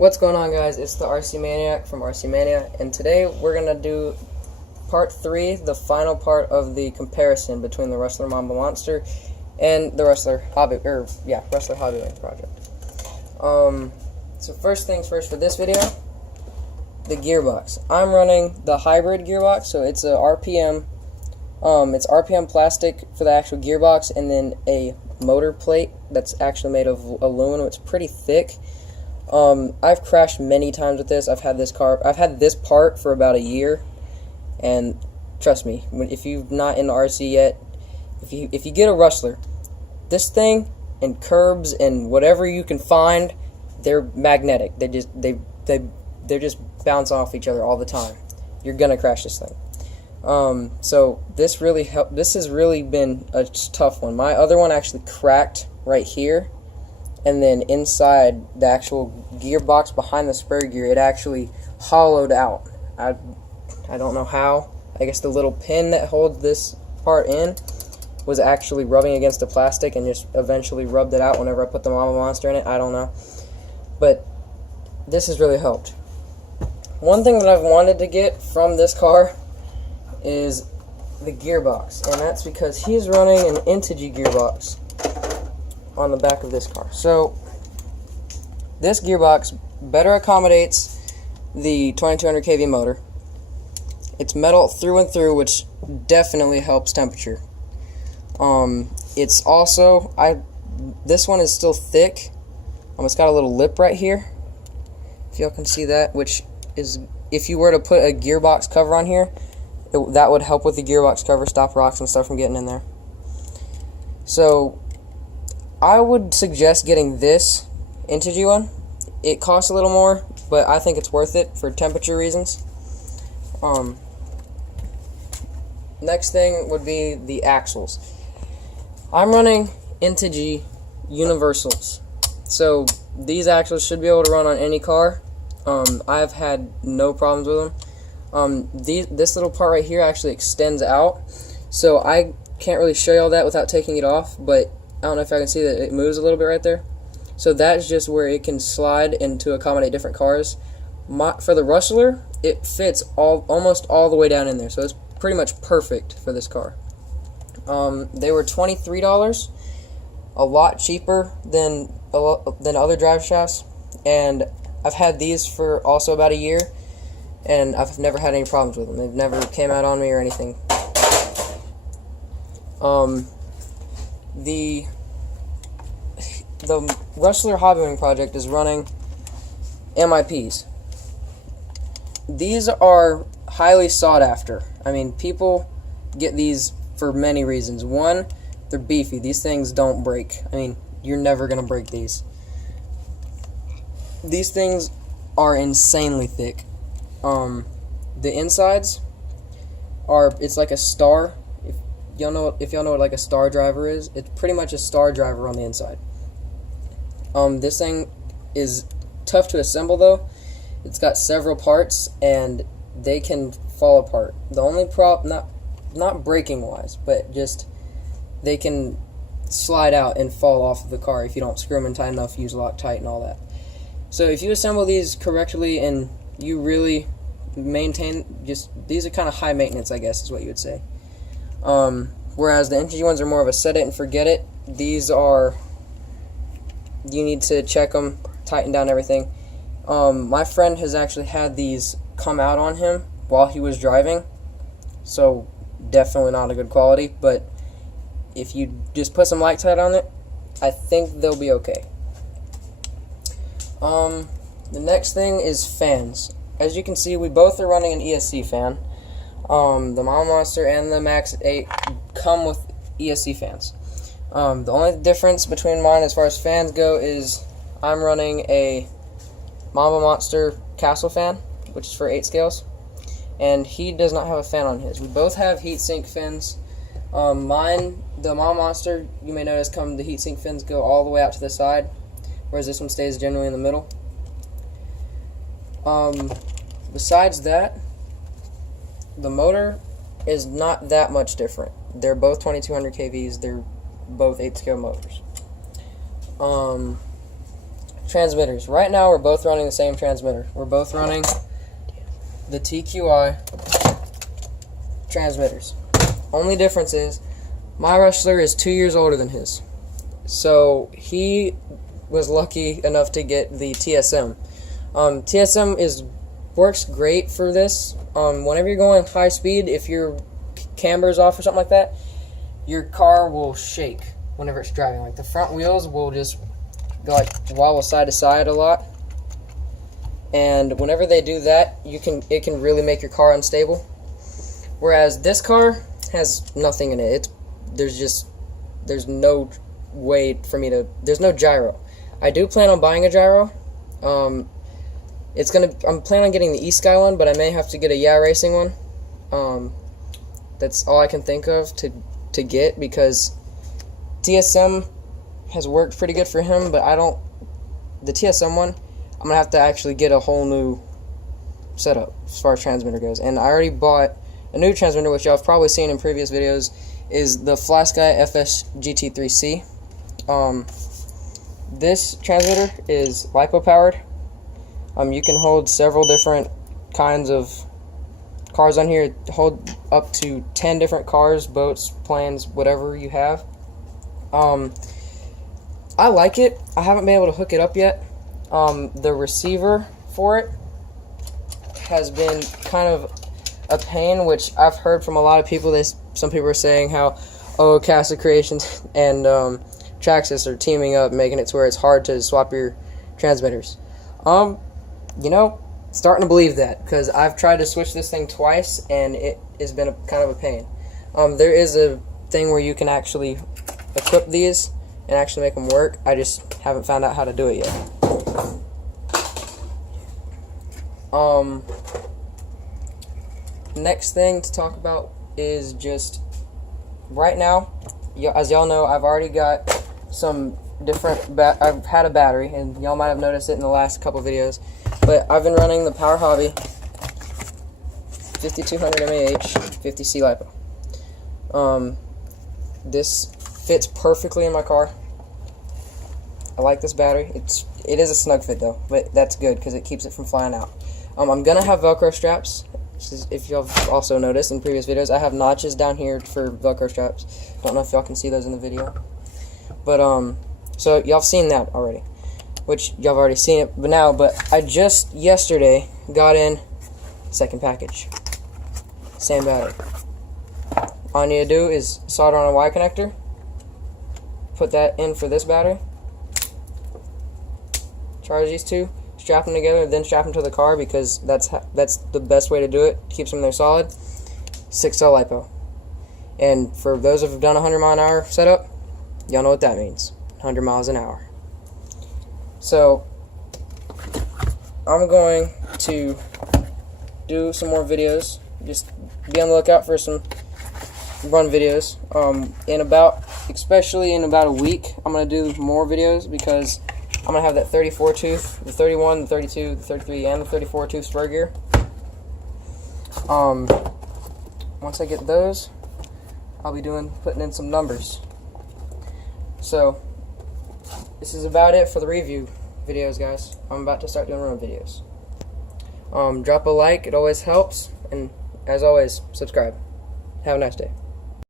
What's going on, guys? It's the RC Maniac from RC Mania, and today we're going to do part 3, the final part of the comparison between the Rustler Mamba Monster and the Rustler Rustler Hobbywing project. So first things first for this video, the gearbox. I'm running the hybrid gearbox, so it's a RPM, it's RPM plastic for the actual gearbox, and then a motor plate that's actually made of aluminum. It's pretty thick. I've crashed many times with this. I've had this part for about a year, and trust me, if you're not in the RC yet, if you get a Rustler, this thing and curbs and whatever you can find, they're magnetic. They just bounce off each other all the time. You're gonna crash this thing. So this has really been a tough one. My other one actually cracked right here. And then inside the actual gearbox behind the spur gear, it actually hollowed out. I don't know how. I guess the little pin that holds this part in was actually rubbing against the plastic and just eventually rubbed it out whenever I put the Mama Monster in it. I don't know. But this has really helped. One thing that I've wanted to get from this car is the gearbox. And that's because he's running an Integy gearbox on the back of this car. So this gearbox better accommodates the 2200 kV motor. It's metal through and through, which definitely helps temperature. It's also this one is still thick. It's got a little lip right here, if y'all can see that, which is, if you were to put a gearbox cover on here, that would help with the gearbox cover, stop rocks and stuff from getting in there. So I would suggest getting this Integy one. It costs a little more, but I think it's worth it for temperature reasons. Next thing would be the axles. I'm running Integy universals, so these axles should be able to run on any car. I've had no problems with them. This little part right here actually extends out, so I can't really show y'all that without taking it off, but I don't know if I can see that it moves a little bit right there. So that's just where it can slide and to accommodate different cars. For the Rustler, it fits almost all the way down in there, so it's pretty much perfect for this car. They were $23, a lot cheaper than other drive shafts, and I've had these for also about a year, and I've never had any problems with them. They've never came out on me or anything. The Rustler Hobbywing project is running MIPs. These are highly sought after. I mean, people get these for many reasons. One, they're beefy. These things don't break. I mean, you're never going to break these. These things are insanely thick. The insides are, it's like a star. If y'all know what like a star driver is, it's pretty much a star driver on the inside. This thing is tough to assemble though. It's got several parts and they can fall apart. The only problem, not breaking wise, but just they can slide out and fall off of the car if you don't screw them in tight enough, use Loctite and all that. So if you assemble these correctly and you really maintain, these are kind of high maintenance, I guess is what you would say. Whereas the Integy ones are more of a set it and forget it. These are, you need to check them, tighten down everything. My friend has actually had these come out on him while he was driving, so definitely not a good quality, but if you just put some Loctite on it, I think they'll be okay. The next thing is fans. As you can see, we both are running an ESC fan. The Mama Monster and the Max 8 come with ESC fans. The only difference between mine as far as fans go is I'm running a Mama Monster Castle fan, which is for 8 scales, and he does not have a fan on his. We both have heatsink fins. Mine, the Mama Monster, you may notice the heatsink fins go all the way out to the side, whereas this one stays generally in the middle. Besides that, the motor is not that much different. They're both 2200 kVs. They're both 8 scale motors. transmitters. Right now, we're both running the same transmitter. We're both running the TQI transmitters. Only difference is my Rustler is 2 years older than his. So he was lucky enough to get the TSM. TSM works great for this. Whenever you're going high speed, if your camber's off or something like that, your car will shake whenever it's driving. Like the front wheels will just go like wobble side to side a lot. And whenever they do that, it can really make your car unstable. Whereas this car has nothing in it. There's no way for me to, there's no gyro. I do plan on buying a gyro. I'm planning on getting the E-Sky one, but I may have to get a Yeah Racing one. That's all I can think of to get, because TSM has worked pretty good for him, but the TSM one, I'm going to have to actually get a whole new setup as far as transmitter goes. And I already bought a new transmitter, which y'all have probably seen in previous videos, is the FlySky FS GT3C. This transmitter is LiPo powered. You can hold several different kinds of cars on here. Hold up to 10 different cars, boats, planes, whatever you have. I like it. I haven't been able to hook it up yet. The receiver for it has been kind of a pain, which I've heard from a lot of people. Some people are saying how, Casa Creations and Traxxas are teaming up, making it to where it's hard to swap your transmitters. Starting to believe that, because I've tried to switch this thing twice, and it has been kind of a pain. There is a thing where you can actually equip these and actually make them work. I just haven't found out how to do it yet. Next thing to talk about is just right now, as y'all know, I've already got some different I've had a battery, and y'all might have noticed it in the last couple videos, but I've been running the Power Hobby 5200 mAh 50C LiPo. This fits perfectly in my car. I like this battery. It is a snug fit though, but that's good because it keeps it from flying out. I'm gonna have Velcro straps. If y'all also noticed in previous videos, I have notches down here for Velcro straps. Don't know if y'all can see those in the video, but so y'all have seen that already, which y'all have already seen it. But I just yesterday got in second package, same battery. All I need to do is solder on a Y connector, put that in for this battery, charge these two, strap them together, then strap them to the car, because that's the best way to do it. Keeps them there solid. 6L LiPo. And for those who've done 100 mile an hour setup, y'all know what that means. 100 miles an hour. So I'm going to do some more videos. Just be on the lookout for some run videos. Especially in about a week, I'm going to do more videos, because I'm going to have that 34 tooth, the 31, the 32, the 33, and the 34 tooth spur gear. Once I get those, I'll be putting in some numbers. So, this is about it for the review videos, guys. I'm about to start doing run videos. Drop a like, it always helps, and as always, subscribe. Have a nice day.